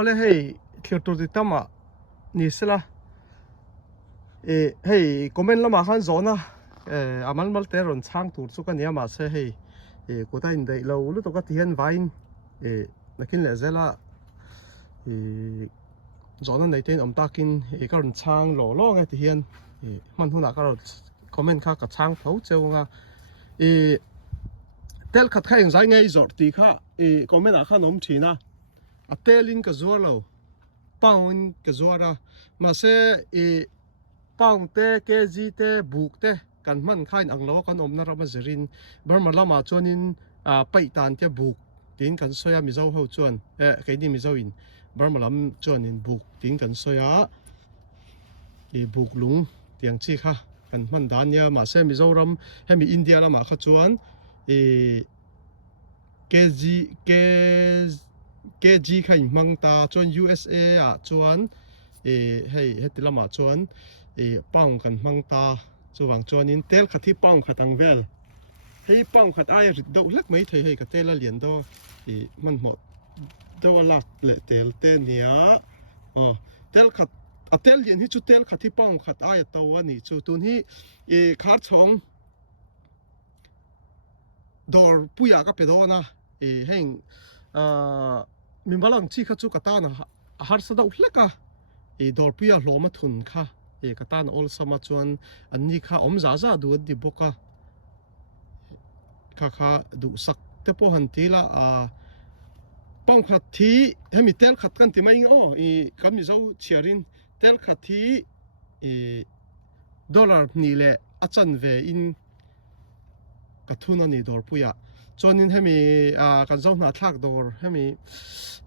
ole hey thlir tur ti tama ni sela hey comment lama khan zona amal mal te ron chang tur chu ka nia ma se hey ko ta in dei lo lu to ka tian vain nakin le zela zona nei ten om takin ka ron chang lo lo ngai ti hian man huna ka ro comment kha ka chang phau cheu nga tel khat khai zai ngai zor ti kha comment a khan om thina a telin ka zuar lo pound ka zuara ma se pound te kg te buk te kan man khain ang lo kan om na ra ma zerin barma lama chonin pai tan te buk tin kan soya mi zo ho chuan kai ni mi zo in barma lam chonin buk tin kan soya buk lung tiang chi kha kan man dan ya ma se mi zo ram hemi india lama kha chuan kg khai mang ta chuan USA a chuan hei heti lama chuan pound kan mang ta chuwang chuan in tel khathi pound khatang vel hei pound khat ai rit do lek mai thei hei ka tel a lian do man mo do lak le tel te nia tel khat a tel lian hi chu tel khathi pound khat ai to ani chu tun hi khar chong dor puya ka pedona heng mi malang chi kha chu kata na har sa da uhleka dor puya hloma thun kha kata na ol sama chuan anni kha om za za du di boka kha du sak te po han tila pong khat thi hemi tel khat kan ti mai kam mi zo chiarin tel khat thi dollar ni le achan ve in ka thuna ni dor puya chonin hemi kan zo na thak dor hemi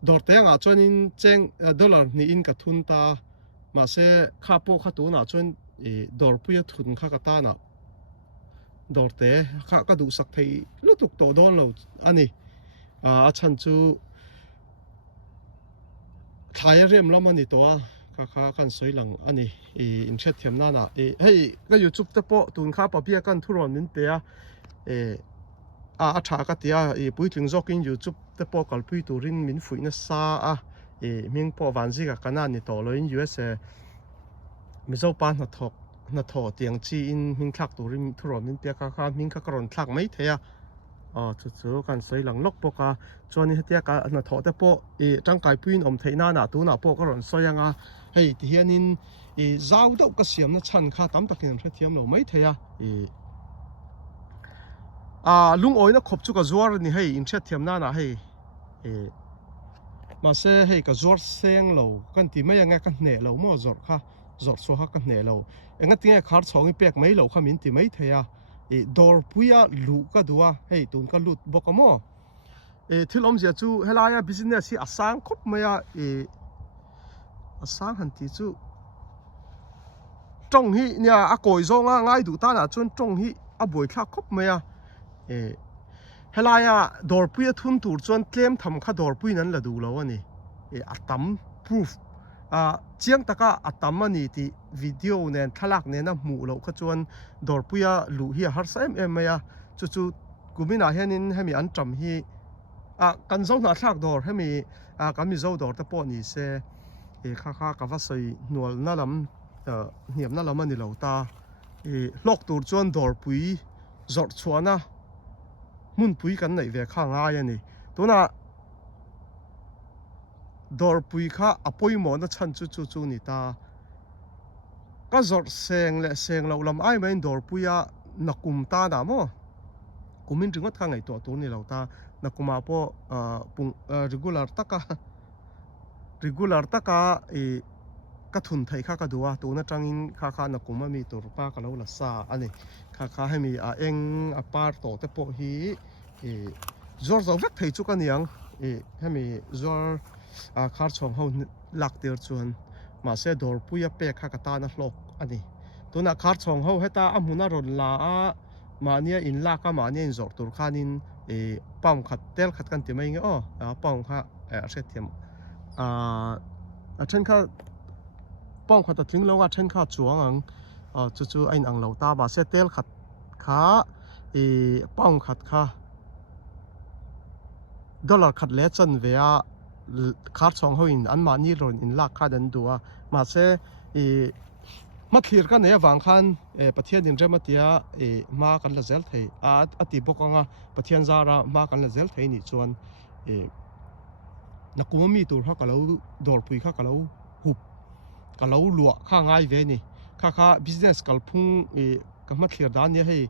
dor te nga chonin cheng dollar ni in ka thun ta ma se kha po kha tu na chon dor puya thun kha ka ta na dor te kha ka du sak thei lutuk to don lo ani a chan chu thai rem lo mani to kha kan soi lang ani in chat thiam na na hei ka youtube te po tun kha pa bia kan thuron min pe a tha ka tia pui tling zok in youtube te po kal pui turin min fuina sa ming po van ji ka kana ni to lo in USA mi zo pa na tho tiang chi in ming thak turin thuron min pe kha ming kha karon thak mai theya chu kan soi lang lok po ka choni hetia ka na tho te po tang kai puin om theina na tu na po karon soyanga hei ti hianin zau do ka siam na chan kha tam takin thiam lo mai theya lung oina khop chu ka zuar ni hei in chat thiam na na hei ma se hei ka zuar seng lo kan ti mai anga ka hne lo mo zor kha zor so ha ka hne lo enga tinga khar chongi pek mai lo kha min ti mai theya dor puya lu ka duwa hei tun ka lut bokamo thilom zia chu helaya business hi asang khop maya asang han ti chu tong hi nia a koi zonga ngai du ta na chun tong hi a boi thla khop maya helaya dor puya thun tur chon claim tham kha dor pui nan la du lo ani atam proof chiang taka atam ani ti video nen thalak ne na mu lo kha chuan dor puya lu hi har sa em maya chu kumina hianin hemi an tam hi kan zo na thlak dor hemi kami zo dor te po ni se kha ka va soi nual na lam niam na lam ani lo ta lok tur chuan dor pui zor chuana mun pui kan nei ve kha nga yani tuna dor pui kha apoi mo na chan chu ni ta ka zor seng lo lam ai mai dor puya nakum ta na mo kumin ringot kha ngai to ni lo ta nakuma po regular taka ka thun thai kha ka duwa tu na tangin kha nakuma mi tur pa ka lo la sa ani kha hemi eng par to te po hi zor vek thei chu ka niang hemi zor khar chong ho lak ter chuan ma se dor puya pe kha ka ta na hlok ani tuna khar chong ho heta amuna ron la mania in la ka mania in zor tur khanin pam khat tel khat kan ti mai nge pam kha se thiam a then kha pam khat ta thling lo a then kha chuang ang chu ain ang lo ta ba se tel khat kha pam khat kha dollar khat le chan ve khát chong ho in an ma ni ron in lak kha dan dua ma se mất thiệt cái này vàng khan bát thiên đình rem tia ma kan la zel thei ati bokanga bát thiên zara ma kan la zel thei ni chuan na kuma mi tur kha kalau dor pui kha kalau hup kalau lua kha ngai ve ni kha business kal phung ka mất thiệt dan ni hei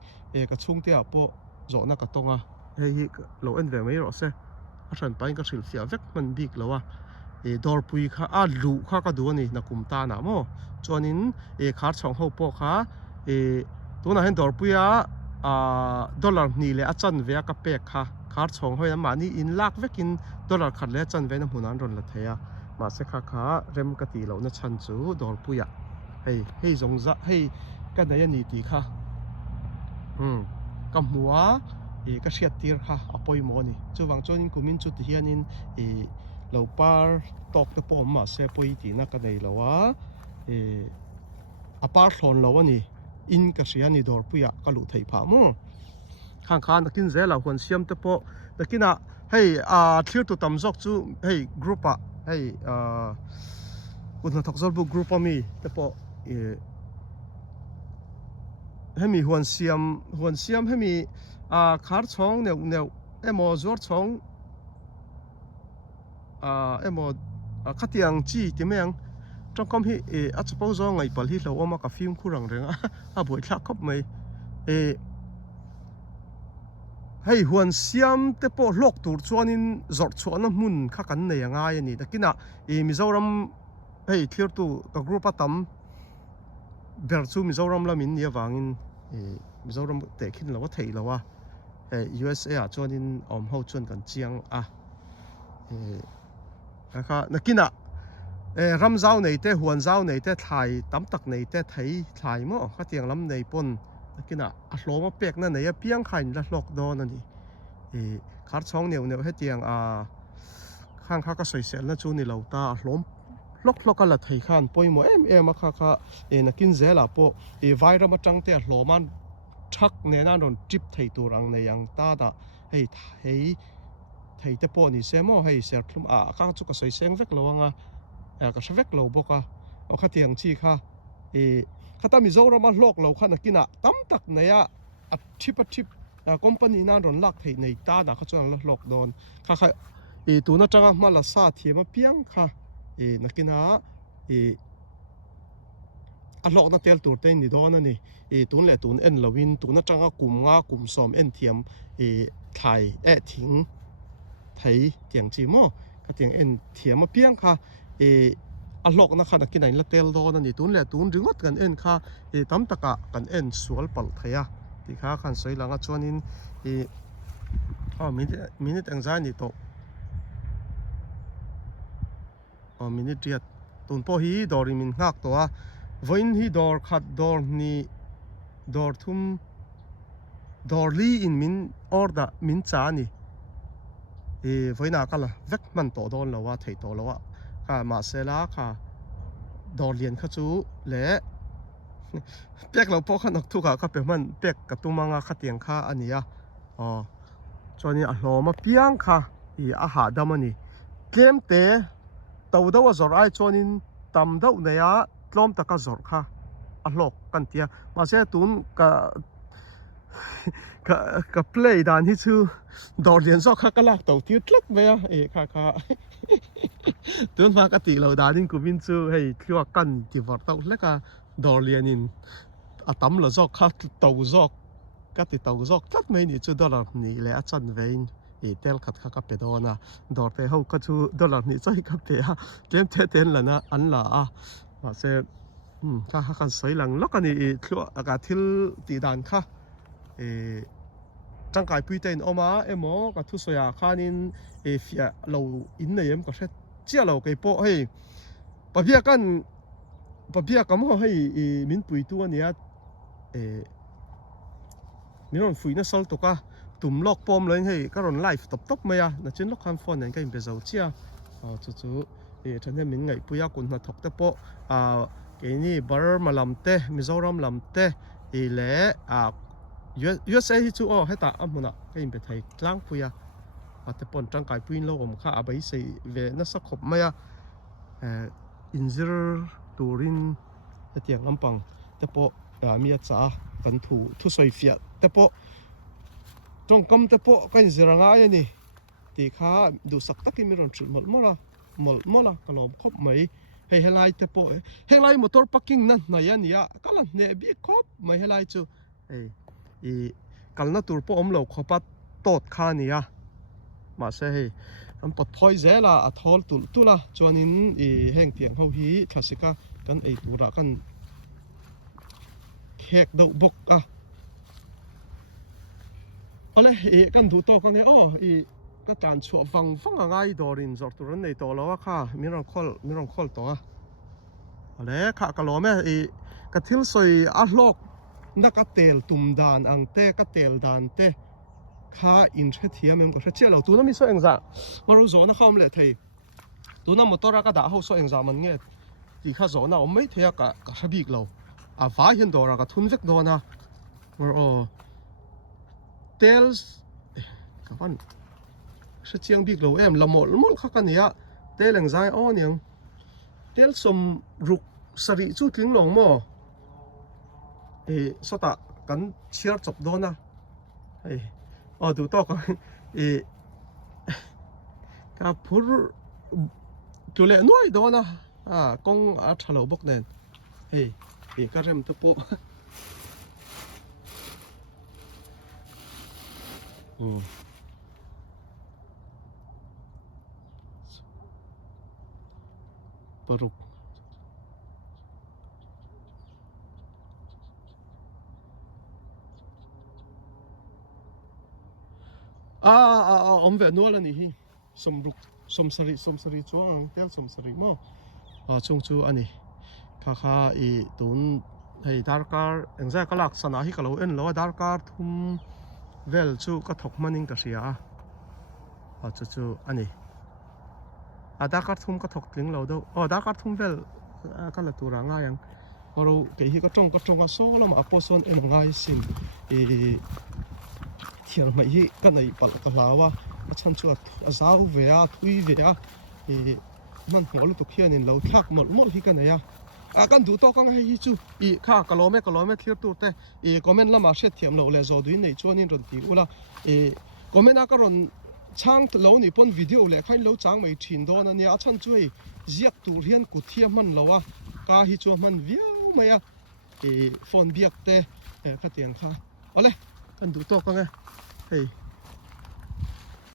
ka chung te apo zo na ka tonga hei lo en ve mai ro se a than pain ka sil fia vek man bik lo wa dor pui kha a lu kha ka du ni na kum ta na mo chuanin khar chong ho po kha tuna hen dor pui a dollar ni le a chan ve ka pek kha khar chong hoi ma ni in lak vekin dollar khat le chan ve na hunan ron la theya ma se kha rem ka ti lo na chan chu dor pui a hei zong za hei ka na ya ni ti kha ka hmuwa ka hriat tir kha apoi mo ni chuwang chuanin kumin chu ti hianin lo par tok te pawh ma se poi ti na ka nei lo a apar thlon lo ani in ka hria ni dor puya ka lu thei pha mo khang nakin zela huan siam te pawh nakina hei thlir tu tam zok chu hei group a hei una thok zol bu group ami te pawh hemi huan siam hemi khar chong neu emo zor chong emo khatiang chi timeng trong com hi a suppose zo ngai pal hi lo oma ka film khurang renga a boi thla khop mai hei huan siam te po lok tur chuanin zor chuan mun kha kan nei anga yani takina Mizoram hei clear tu ka group atam ber chu Mizoram lamin nia wangin Mizoram te khin lo thei lo wa USA a chuanin om ho chuan kan chiang a kha nakina ram zau nei te huan zau nei te thlai tam tak nei te thei thlai mo khatiang lam nei pon nakina a hloma pek na nei a piang khain la hlok don ani khar chong neu hetiang khang kha ka soisel na chu ni lo ta a hlom lok ala thei khan poimo em a kha nakin zela po vaira ma tang te a hloman thak ne na ron trip thei turang nei ang ta da hei thei te po ni semo hei ser thlum kha chu ka soiseng vek lawanga ka shavek lo boka o khatiang chi kha khata Mizoram a hlok lo khana kina tam tak neya a chip company na ron lak thei nei ta da kha chuan la hlok don kha tuna tanga mala sa thiema piang kha nakina a hlok na tel tur te ni don ani tun le tun en lowin tuna tanga kum som en thiam thai thing thei tiang chi mo khatiang en thiam a piang kha a hlok na khana kinai la tel don ani tun le tun ringot kan en kha tam taka kan en sual pal thaya ti kha khan soi langa chuanin minute anxiety to minute riat tun po hi dori min ngak to a voin hi dor khat dor ni dor thum dor li in min orda min cha ni voina kala vek man to don lawa thei to lawa kha ma sela kha dor lian kha chu le pek lo po khan ok thu ka pe man pek ka tumanga khatiang kha ania choni a hloma piang kha a ha damani kem te tau dawa zor ai chonin tam dau neya tlom taka zor kha a hlok kan tia ma se tun ka play dan hi chu dor lian zo kha kalak tau tir tlak meya kha tun ma ka ti lo danin kumin chu hei thluak kan ti war tau leka dor lian in atam lo zo kha tau zo ka ti tau zo tlat mai ni chu dollar ni le a chan vein tel khat kha ka pe dona dor te ho ka chu dollar ni chai ka pe a tlem the ten lana an la a ma se kha kan soi lang lokani thlu ka thil ti dan kha trang kai pui ten oma emo ka thu soya khanin fia lo in nei em ka hret chia lo ke po hei papia kam ho hei min pui tu ania min ron fui na sol to ka tum lok pom lein hei ka ron live top maya na chin lok han phone ka in be zo chia chu than he min ngai puya kun na thok te po ke ni bar malam te Mizoram lam te le USA hi chu heta amuna ka in be thai tlang puya te pon tang kai puin lo om kha abai sei ve na sa khop maya injir turin atiang lampang te po mi cha kan thu soi fiat te po trong kam te po kan ziranga ani ti kha du sak taki mi ron thil mol mola kalom khop mai hei helai te po helai motor parking na na ya nia kalan ne bi khop mai helai chu ei i kalna tur po om lo khopat tot kha nia ma se hei kan pot phoi zela a thol tula chuanin i heng tiang ho hi thlasika kan ei tura kan khek do bok a ole e kan thu to kan e ka tan chu wang ngai dorin zor turan nei to lawa kha mirang khol to a ole kha ka lo me e ka thil soi a hlok na ka tel tum dan ang te ka tel dan te kha in the thiam em ko the chelo tu na mi so engza maro zo na kham le thei tu na motor ka da ho so engza man nge ti kha zo na om mai thea ka thabik lo a va hian dora ka thun vek do na maro tels ka van se chiang bik lo em lamol kha ka nia teleng zai on yang tel som ruk sari chu tling long mo e sota kan chiar chop do na ei du to ka e ka phur tu le noi do na kong a thalo bok nen ei e ka rem to po paruk om ve nual ani hi som sari chuang tel som sari mo chung chu ani kha i tun hei darkar engza kalak sana hi kalo en lo darkar thum vel chu ka thok maning ka ria chu ani darkar thum ka thok tling lo do darkar thum vel ka la tura nga yang oro ke hi ka tong a so lam a poson en ngai sim thiang mai hi ka nei pal ka lawa a chan chu a zau ve a thui ve a man ngol tu khian in lo thak mol hi ka nei a kan du to kang hi chu i kha kalome thlir tur te comment lama hret thiam lo le zo duin nei chuanin ron ti ula comment a ka ron chang lo ni pon video le khain lo chang mai thin don ania a chan chu ei ziak tur hian ku thiam man lowa ka hi chu man viau maya phone biak te kha tiang kha ole kan du to kang hei